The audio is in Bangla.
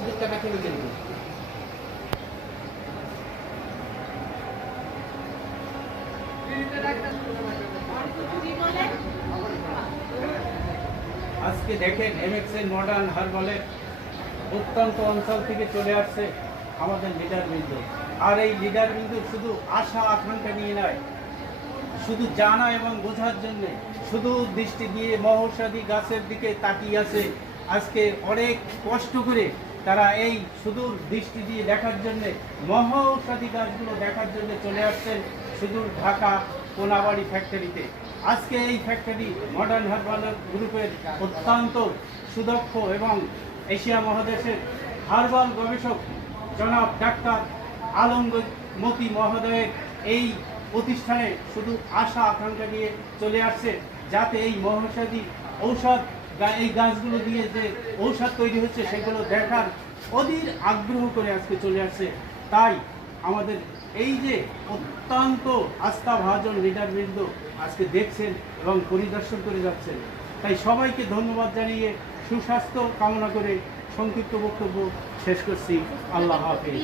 70 টাকা কিলো কিনবো। আজকে দেখেন এমএক্সএল মডার্ন হার্বালের প্রত্যন্ত অঞ্চল থেকে চলে আসছে আমাদের লিডারবৃন্দ। আর এই লিডারবৃন্দ শুধু আশা আকাঙ্ক্ষা নিয়ে নয়, শুধু জানা এবং বোঝার জন্য শুধু দৃষ্টি দিয়ে মহৌষধি গাছের দিকে তাকিয়ে আছে। আজকে অনেক কষ্ট করে তারা এই সুদূর দৃষ্টি দিয়ে দেখার জন্য মহৌষধি গাছগুলো দেখার জন্য চলে আসছেন সুদূর ঢাকা কোনাবাড়ি ফ্যাক্টরিতে। আজকে এই ফ্যাক্টরি মডার্ন হার্বাল গ্রুপের অত্যন্ত সুদক্ষ এবং এশিয়া মহাদেশের হার্বাল গবেষক জনাব ডাক্তার আলমগীর মতি মহোদয়ের এই প্রতিষ্ঠানে শুধু আশা আকাঙ্ক্ষা নিয়ে চলে আসছে, যাতে এই মহৌষধি ঔষধ এই গাছগুলো দিয়ে যে ঔষধ তৈরি হচ্ছে সেগুলো দেখার অধীর আগ্রহ করে আজকে চলে আসছে। তাই আমাদের এই যে অত্যন্ত আস্থাভাজন লিডারবৃন্দ আজকে দেখছেন এবং পরিদর্শন করে যাচ্ছেন, তাই সবাইকে ধন্যবাদ জানিয়ে সুস্বাস্থ্য কামনা করে সংক্ষিপ্ত বক্তব্য শেষ করছি। আল্লাহ হাফেজ।